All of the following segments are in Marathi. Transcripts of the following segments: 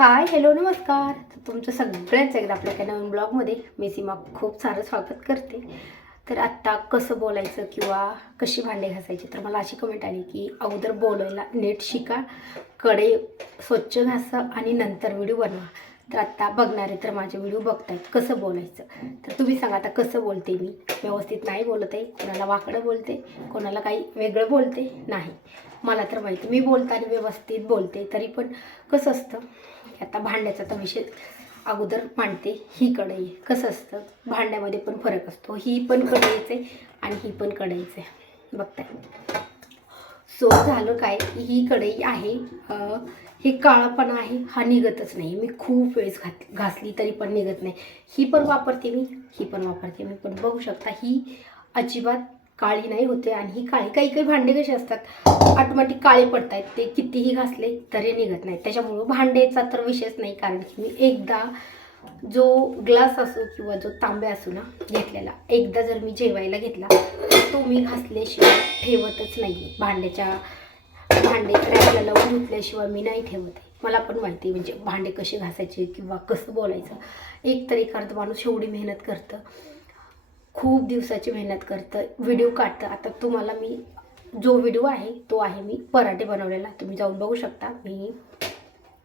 हाय हॅलो नमस्कार. तुमचं सगळ्यांचं एकदा आपल्या काही नवीन ब्लॉगमध्ये मी सीमा खूप सारं स्वागत करते. तर आत्ता कसं बोलायचं किंवा कशी भांडे घासायची, तर मला अशी कमेंट आली की अगोदर बोलायला नीट शिका, कडे स्वच्छ घासा आणि नंतर व्हिडिओ बनवा. तर आत्ता बघणारे तर माझे व्हिडिओ बघतायत कसं बोलायचं. तर तुम्ही सांगा आता कसं बोलते मी. व्यवस्थित नाही बोलत आहे, कोणाला वाकडं बोलते, कोणाला काही वेगळं बोलते नाही. मला तर माहिती मी बोलताना व्यवस्थित बोलते. तरी पण कसं असतं, आता भांड्याचा तर विषय अगोदर मांडते. ही कढई कसं असतं, भांड्यामध्ये पण फरक असतो. ही पण कढईच आहे आणि ही पण कढईच आहे, बघताय. सो झालं काय, ही कढई आहे, हे काळापणा आहे हा निघतच नाही. मी खूप वेळेस घासली तरी पण निघत नाही. ही पण वापरते मी, ही पण वापरते मी, पण बघू शकता ही अजिबात काळी नाही होते. आणि ही काळी, काही काही भांडे कसे असतात ऑटोमॅटिक काळे पडत आहेत, ते कितीही घासले तरी निघत नाही. त्याच्यामुळं भांड्याचा तर विषयच नाही. कारण की मी एकदा जो ग्लास असो किंवा जो तांब्या असो ना घेतलेला, एकदा जर मी जेवायला घेतला तर तो मी घासल्याशिवाय ठेवतच नाही. भांडेकडे आपल्याला धुतल्याशिवाय मी नाही ठेवत. मला पण माहिती म्हणजे भांडे कसे घासायचे किंवा कसं बोलायचं. एक तर एखादं माणूस एवढी मेहनत करतं, खूप दिवसाची मेहनत करतं, व्हिडिओ काढतं. आता तुम्हाला मी जो व्हिडिओ आहे तो आहे मी पराठे बनवलेला, तुम्ही जाऊन बघू शकता. मी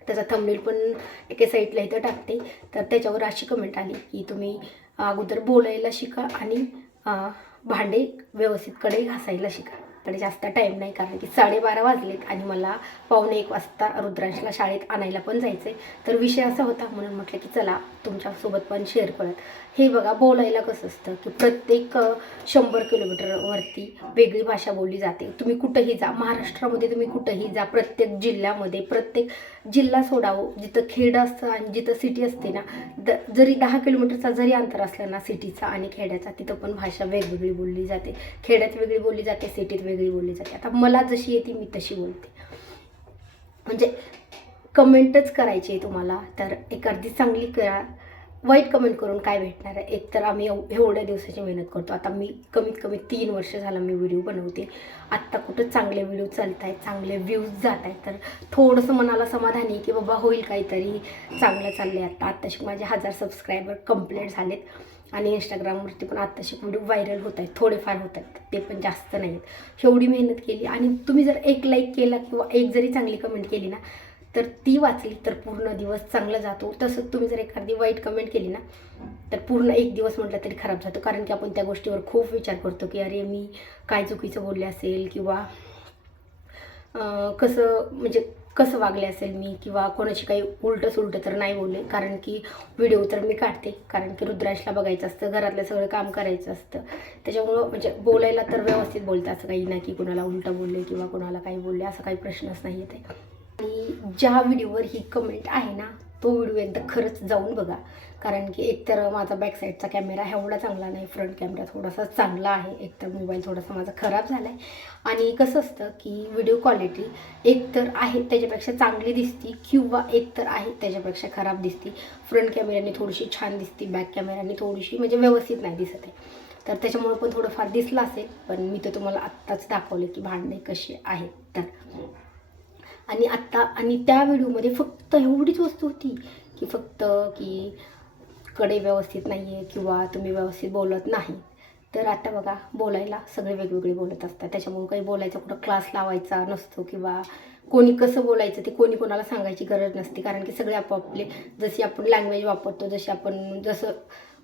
त्याचा थंबनेल पण एका साईडला इथं टाकते. तर त्याच्यावर अशी कमेंट आली की तुम्ही अगोदर बोलायला शिका आणि भांडे व्यवस्थित कढई घासायला शिका. तर जास्त टाईम नाही, कारण की 12:30 वाजलेत आणि मला 1:45 वाजता रुद्रांशला शाळेत आणायला पण जायचं आहे. तर विषय असा होता म्हणून म्हटलं की चला तुमच्यासोबत पण शेअर करत. हे बघा, बोलायला कसं असतं की प्रत्येक 100 किलोमीटरवरती वेगळी भाषा बोलली जाते. तुम्ही कुठंही जा, महाराष्ट्रामध्ये तुम्ही कुठंही जा, प्रत्येक जिल्ह्यामध्ये, प्रत्येक जिल्हा सोडावं, जिथं खेड असतं आणि जिथं सिटी असते ना, जरी 10 किलोमीटरचा जरी अंतर असलं ना सिटीचा आणि खेड्याचा, तिथं पण भाषा वेगवेगळी बोलली जाते. खेड्यात वेगळी बोलली जाते, सिटीत वेगळी बोलली जाते. आता मला जशी येते मी तशी बोलते. म्हणजे कमेंटच करायची आहे तुम्हाला, तर एक अर्धी चांगली करा. वाईट कमेंट करून काय भेटणार आहे. एक तर आम्ही एवढ्या दिवसाची मेहनत करतो. आता मी कमीत कमी 3 वर्ष झालं मी व्हिडिओ बनवते. आत्ता कुठं चांगले व्हिडिओ चालत आहेत, चांगले व्ह्यूज जात आहेत, तर थोडंसं मनाला समाधानी आहे की बाबा होईल काहीतरी चांगलं चाललं आहे. आत्ताशी माझे 1000 सबस्क्रायबर कंप्लीट झालेत आणि इंस्टाग्रामवरती पण आत्ताशी व्हिडिओ व्हायरल होत आहेत, थोडेफार होत आहेत, ते पण जास्त नाही आहेत. एवढी मेहनत केली आणि तुम्ही जर एक लाईक केला किंवा एक जरी चांगली कमेंट केली ना, तर ती वाचली तर पूर्ण दिवस चांगला जातो. तसंच तुम्ही जर एखादी वाईट कमेंट केली ना, तर पूर्ण एक दिवस म्हटलं तरी खराब जातो. कारण की आपण त्या गोष्टीवर खूप विचार करतो की अरे मी काय चुकीचं बोलले असेल किंवा कसं वागले असेल मी, किंवा कोणाशी काही उलटं सुलटं तर नाही बोलले. कारण की व्हिडिओ तर मी काढते, कारण की रुद्रांशला बघायचं असतं, घरातलं सगळं काम करायचं असतं. त्याच्यामुळं म्हणजे बोलायला तर व्यवस्थित बोलतं, असं काही नाही की कोणाला उलटं बोलले किंवा कोणाला काही बोलले, असं काही प्रश्नच नाही येते. आणि ज्या व्हिडिओवर ही कमेंट आहे ना, तो व्हिडिओ एकदा खरंच जाऊन बघा. कारण की एकतर माझा बॅक साईडचा कॅमेरा एवढा चांगला नाही, फ्रंट कॅमेरा थोडासा चांगला आहे. एकतर मोबाईल थोडासा माझा खराब झाला आहे. आणि कसं असतं की व्हिडिओ क्वालिटी एकतर आहे त्याच्यापेक्षा चांगली दिसती किंवा एकतर आहे त्याच्यापेक्षा खराब दिसती. फ्रंट कॅमेऱ्याने थोडीशी छान दिसती, बॅक कॅमेऱ्याने थोडीशी म्हणजे व्यवस्थित नाही दिसत आहे. तर त्याच्यामुळं पण थोडंफार दिसलं असेल. पण मी तर तुम्हाला आत्ताच दाखवले की भांडे कसे आहेत. तर आणि त्या व्हिडिओमध्ये फक्त एवढीच वस्तू होती की फक्त की कडे व्यवस्थित नाही आहे किंवा तुम्ही व्यवस्थित बोलत नाही. तर आता बघा, बोलायला सगळे वेगवेगळे बोलत असतात. त्याच्यामुळे काही बोलायचा कुठं क्लास लावायचा नसतो किंवा कोणी कसं बोलायचं ते कोणी कोणाला सांगायची गरज नसते. कारण की सगळे आपापले जशी आपण लँग्वेज वापरतो, जसं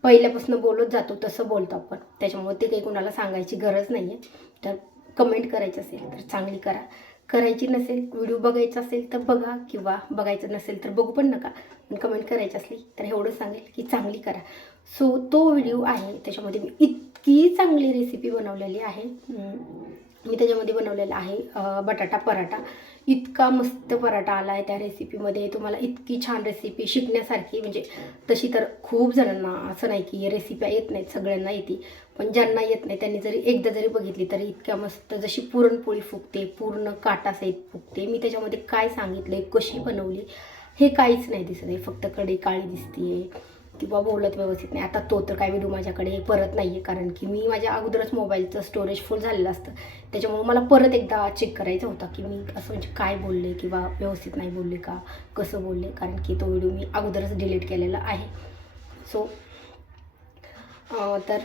पहिल्यापासून बोलत जातो तसं बोलतो आपण. त्याच्यामुळे ते काही कोणाला सांगायची गरज नाही आहे. तर कमेंट करायची असेल तर चांगली करा, करायची नसेल, व्हिडिओ बघायचा असेल तर बघा किंवा बघायचं नसेल तर बघू पण नका. पण कमेंट करायची असली तर एवढं सांगेल की चांगली करा. सो तो व्हिडिओ आहे, त्याच्यामध्ये मी इतकी चांगली रेसिपी बनवलेली आहे. मी त्याच्यामध्ये बनवलेला आहे बटाटा पराठा. इतका मस्त पराठा आला आहे त्या रेसिपीमध्ये. तुम्हाला इतकी छान रेसिपी शिकण्यासारखी, म्हणजे तशी तर खूप जणांना असं नाही की रेसिपी येत नाहीत, सगळ्यांना येते. पण ज्यांना येत नाही त्यांनी जरी एकदा जरी बघितली तरी इतक्या मस्त, जशी पुरणपोळी फुगते पूर्ण काटासहित फुगते. मी त्याच्यामध्ये काय सांगितलं आहे, कशी बनवली हे काहीच नाही दिसत आहे. फक्त कढई काळी दिसते किंवा बोलत व्यवस्थित नाही. आता तो तर काय व्हिडिओ माझ्याकडे परत नाही आहे, कारण की मी माझ्या अगोदरच मोबाईलचं स्टोरेज फुल झालेलं असतं. त्याच्यामुळे मला परत एकदा चेक करायचं होता की मी असं म्हणजे काय बोलले किंवा व्यवस्थित नाही बोलले का, कसं बोलले, कारण की तो व्हिडिओ मी अगोदरच डिलीट केलेला आहे. सो तर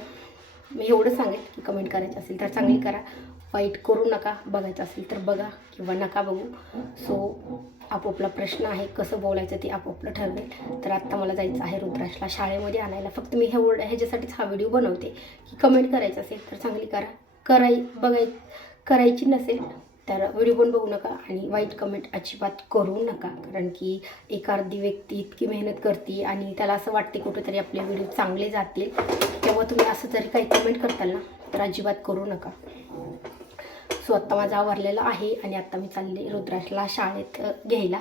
मी एवढं सांगेन की कमेंट करायची असेल तर चांगली करा, वाईट करू नका, बघायचं असेल तर बघा किंवा नका बघू. सो आपोपला प्रश्न आहे, कसं बोलायचं ते आपोपलं ठरवेल. तर आत्ता मला जायचं आहे रुद्राशला शाळेमध्ये आणायला. फक्त मी ह्याच्यासाठीच हा व्हिडिओ बनवते की कमेंट करायचं असेल तर चांगली करा, करायची नसेल तर व्हिडिओ पण बघू नका आणि वाईट कमेंट अजिबात करू नका. कारण की एखादी व्यक्ती इतकी मेहनत करते आणि त्याला असं वाटते कुठेतरी आपले व्हिडिओ चांगले जातील, तेव्हा तुम्ही असं जरी काही कमेंट करताल ना तर अजिबात करू नका. सो आत्ता माझा आवरलेला आहे आणि आत्ता मी चालले रुद्राशला शाळेत घ्यायला.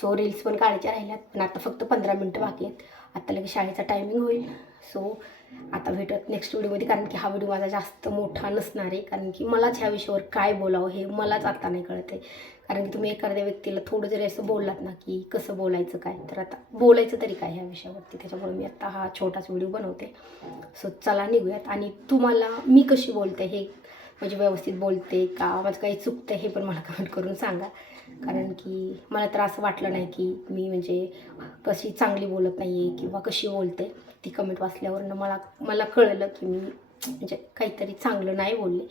सो रील्स पण काढायच्या राहिल्यात, पण आता फक्त 15 मिनटं बाकी आहेत. आत्ता लगेच शाळेचा टायमिंग होईल. सो आता भेटत नेक्स्ट व्हिडिओमध्ये, कारण की हा व्हिडिओ माझा जास्त मोठा नसणार आहे, कारण की मलाच ह्या विषयावर काय बोलावं हे मलाच आता नाही कळत आहे. कारण की तुम्ही एखाद्या व्यक्तीला थोडं जरी असं बोललात ना की कसं बोलायचं काय, तर आता बोलायचं तरी काय ह्या विषयावरती. त्याच्यामुळे मी आत्ता हा छोटाच व्हिडिओ बनवते. सो चला निघूयात. आणि तुम्हाला मी कशी बोलते हे, म्हणजे व्यवस्थित बोलते का, माझं काही चुकतं हे पण मला कमेंट करून सांगा. कारण की मला तर असं वाटलं नाही की मी म्हणजे कशी चांगली बोलत नाही आहे किंवा कशी बोलते. ती कमेंट वाचल्यावरनं मला कळलं की मी म्हणजे काहीतरी चांगलं नाही बोलले.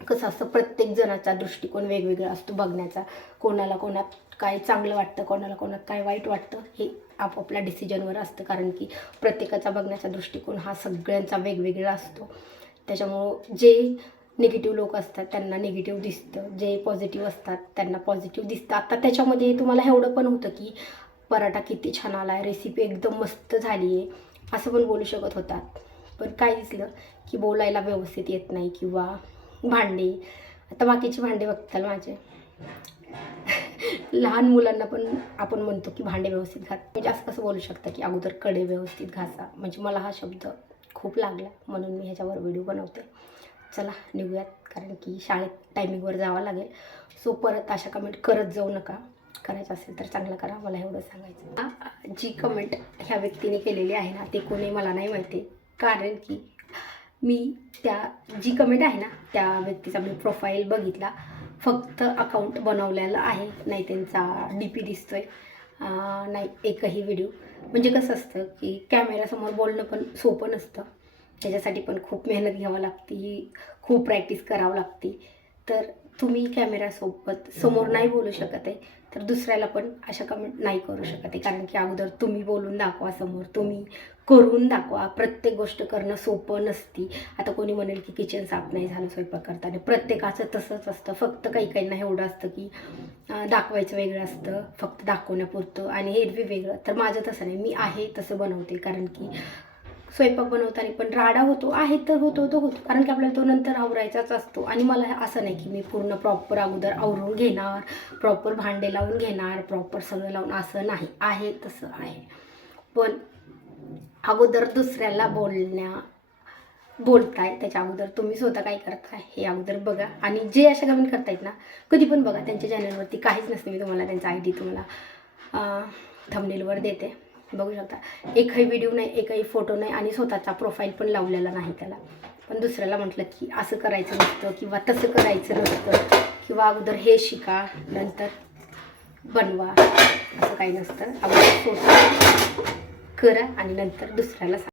कसं असतं, प्रत्येक जणाचा दृष्टिकोन वेगवेगळा असतो बघण्याचा. कोणाला कोणात काय चांगलं वाटतं, कोणाला कोणात काय वाईट वाटतं, हे आपापल्या डिसिजनवर असतं. कारण की प्रत्येकाचा बघण्याचा दृष्टिकोन हा सगळ्यांचा वेगवेगळा असतो. त्याच्यामुळं जे निगेटिव्ह लोक असतात त्यांना निगेटिव्ह दिसतं, जे पॉझिटिव्ह असतात त्यांना पॉझिटिव्ह दिसतं. आता त्याच्यामध्ये तुम्हाला एवढं पण होतं की पराठा किती छान आला आहे, रेसिपी एकदम मस्त झाली आहे, असं पण बोलू शकत होतात. पण काय दिसलं की बोलायला व्यवस्थित येत नाही किंवा भांडे, आता बाकीचे भांडे बघताल माझे लहान मुलांना पण आपण म्हणतो की भांडे व्यवस्थित घास, म्हणजे असं कसं बोलू शकता की अगोदर कडे व्यवस्थित घासा. म्हणजे मला हा शब्द खूप लागला, म्हणून मी ह्याच्यावर व्हिडिओ बनवते. चला निघूयात, कारण की शाळेत टायमिंगवर जावं लागेल. सो परत अशा कमेंट करत जाऊ नका, करायचं असेल तर चांगलं करा, मला एवढं सांगायचं. जी कमेंट ह्या व्यक्तीने केलेली आहे ना ते कोणी मला नाही माहिती, कारण की मी जी कमेंट आहे ना त्या व्यक्तीचा मी प्रोफाईल बघितला, फक्त अकाउंट बनवलेलं आहे, नाही त्यांचा DP दिसतोय, नाही एकही व्हिडिओ. म्हणजे कसं असतं की कॅमेऱ्यासमोर बोलणं पण सोपं नसतं, त्याच्यासाठी पण खूप मेहनत घ्यावं लागते, खूप प्रॅक्टिस करावं लागते. तर तुम्ही कॅमेऱ्यासोबत समोर नाही बोलू शकत आहे तर दुसऱ्याला पण अशा कमेंट नाही करू शकत आहे. कारण की अगोदर तुम्ही बोलून दाखवा समोर, तुम्ही करून दाखवा. प्रत्येक गोष्ट करणं सोपं नसती. आता कोणी म्हणेल की किचन साफ नाही झालं स्वयंपाक करताना, प्रत्येकाचं तसंच असतं. फक्त काहींना एवढं असतं की दाखवायचं वेगळं असतं, फक्त दाखवण्यापुरतं, आणि एरवी वेगळं. तर माझं तसं नाही, मी आहे तसं बनवते. कारण की स्वयंपाक बनवताना पण राडा होतो, आहे तर होतो, कारण की आपल्याला तो नंतर आवरायचाच असतो. आणि मला असं नाही की मी पूर्ण प्रॉपर अगोदर आवरून घेणार, प्रॉपर भांडे लावून घेणार, प्रॉपर सगळं लावून, असं नाही, आहे तसं आहे. पण अगोदर दुसऱ्याला बोलताय त्याच्या अगोदर तुम्ही स्वतः काय करताय हे अगोदर बघा. आणि जे अशा कमेंट करतायत ना कधी पण बघा, त्यांच्या चॅनलवरती काहीच नसते. मी तुम्हाला त्यांचा ID तुम्हाला थंबनेलवर देते, बघू शकता. एकही व्हिडिओ नाही, एकही फोटो नाही, आणि स्वतःचा प्रोफाईल पण लावलेला नाही त्याला. पण दुसऱ्याला म्हटलं की असं करायचं नसतं किंवा तसं करायचं नसतं, किंवा अगोदर हे शिका नंतर बनवा, असं काही नसतं. अगोदर स्वतः करा आणि नंतर दुसऱ्याला